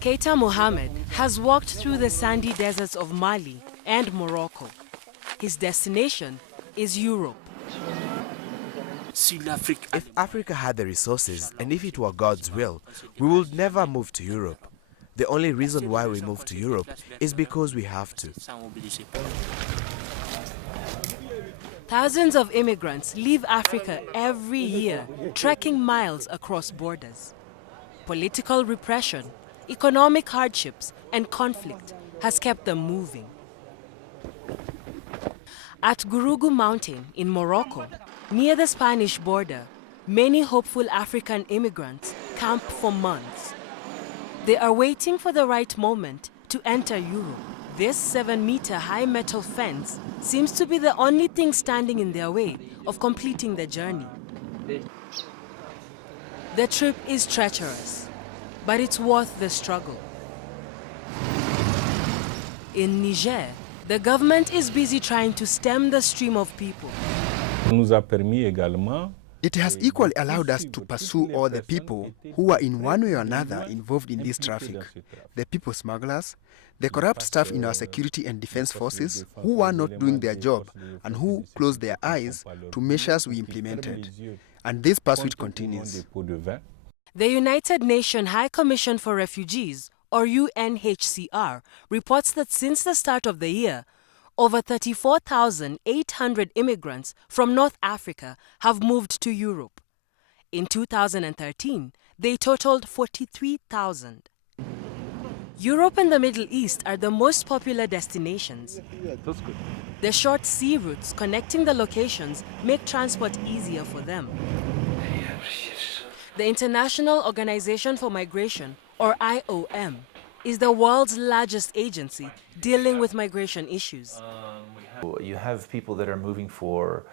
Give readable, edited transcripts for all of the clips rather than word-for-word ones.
Keita Mohammed has walked through the sandy deserts of Mali and Morocco. His destination is Europe. If Africa had the resources and if it were God's will, we would never move to Europe. The only reason why we move to Europe is because we have to. Thousands of immigrants leave Africa every year, trekking miles across borders. Political repression, economic hardships, and conflict has kept them moving. At Gurugu Mountain in Morocco, near the Spanish border, many hopeful African immigrants camp for months. They are waiting for the right moment to enter Europe. This 7-meter-high metal fence seems to be the only thing standing in their way of completing the journey. The trip is treacherous, but it's worth the struggle. In Niger, the government is busy trying to stem the stream of people. It has equally allowed us to pursue all the people who are in one way or another involved in this traffic. The people smugglers, the corrupt staff in our security and defense forces who are not doing their job and who close their eyes to measures we implemented. And this pursuit continues. The United Nations High Commission for Refugees, or UNHCR, reports that since the start of the year, over 34,800 immigrants from North Africa have moved to Europe. In 2013, they totaled 43,000. Europe and the Middle East are the most popular destinations. The short sea routes connecting the locations make transport easier for them. The International Organization for Migration, or IOM, is the world's largest agency dealing with migration issues. You have people that are moving for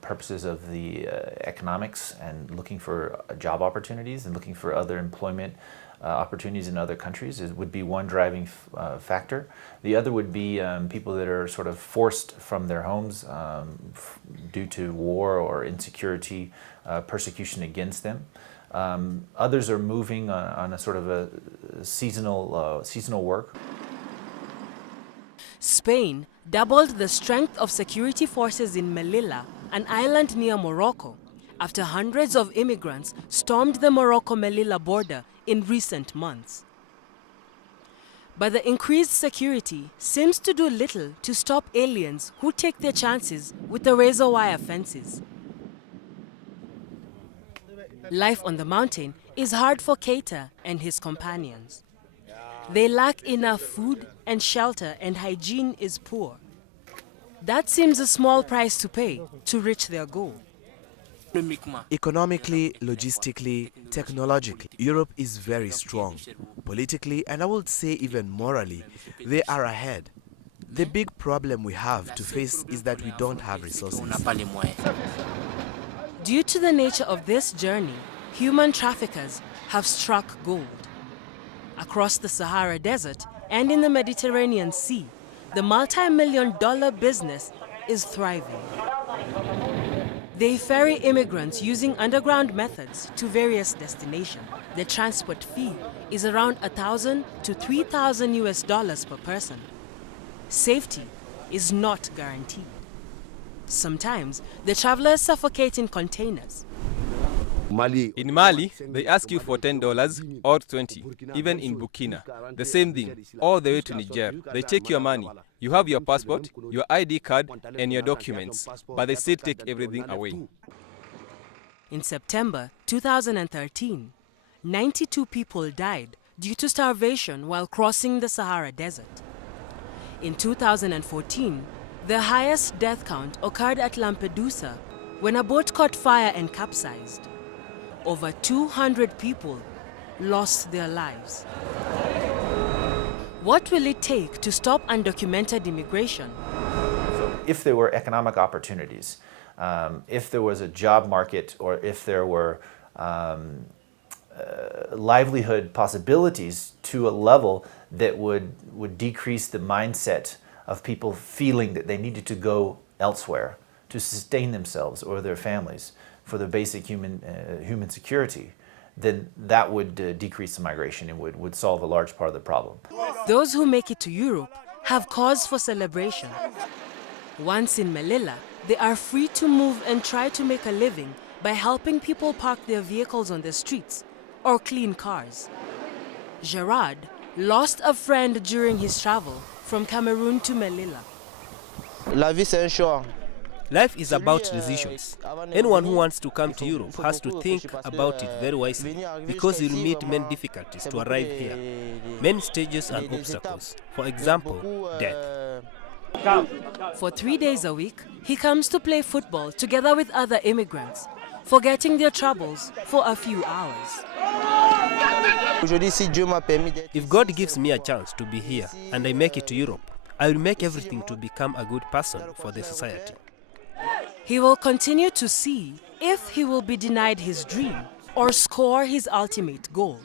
purposes of the economics and looking for job opportunities and looking for other employment opportunities in other countries. It would be one driving factor. The other would be people that are sort of forced from their homes due to war or insecurity, persecution against them. Others are moving on a sort of a seasonal work. Spain Doubled the strength of security forces in Melilla, an island near Morocco, after hundreds of immigrants stormed the Morocco-Melilla border in recent months. But the increased security seems to do little to stop aliens who take their chances with the razor wire fences. Life on the mountain is hard for Keita and his companions. They lack enough food and shelter, and hygiene is poor. That seems a small price to pay to reach their goal. Economically, logistically, technologically, Europe is very strong. Politically, and I would say even morally, they are ahead. The big problem we have to face is that we don't have resources. Due to the nature of this journey, human traffickers have struck gold. Across the Sahara Desert and in the Mediterranean Sea, the multi-million-dollar business is thriving. They ferry immigrants using underground methods to various destinations. The transport fee is around $1,000 to $3,000 per person. Safety is not guaranteed. Sometimes the travelers suffocate in containers. In Mali, they ask you for $10 or $20, even in Burkina. The same thing, all the way to Niger. They take your money. You have your passport, your ID card, and your documents, but they still take everything away. In September 2013, 92 people died due to starvation while crossing the Sahara Desert. In 2014, the highest death count occurred at Lampedusa when a boat caught fire and capsized. Over 200 people lost their lives. What will it take to stop undocumented immigration? If there were economic opportunities, if there was a job market, or if there were livelihood possibilities to a level that would decrease the mindset of people feeling that they needed to go elsewhere to sustain themselves or their families for their basic human security, then that would decrease the migration and would solve a large part of the problem. Those who make it to Europe have cause for celebration. Once in Melilla, they are free to move and try to make a living by helping people park their vehicles on the streets or clean cars. Gerard lost a friend during his travel from Cameroon to Melilla. Life is about decisions. Anyone who wants to come to Europe has to think about it very wisely, because you'll meet many difficulties to arrive here, many stages and obstacles. For example, death. For 3 days a week, he comes to play football together with other immigrants, forgetting their troubles for a few hours. If God gives me a chance to be here and I make it to Europe, I will make everything to become a good person for the society. He will continue to see if he will be denied his dream or score his ultimate goal.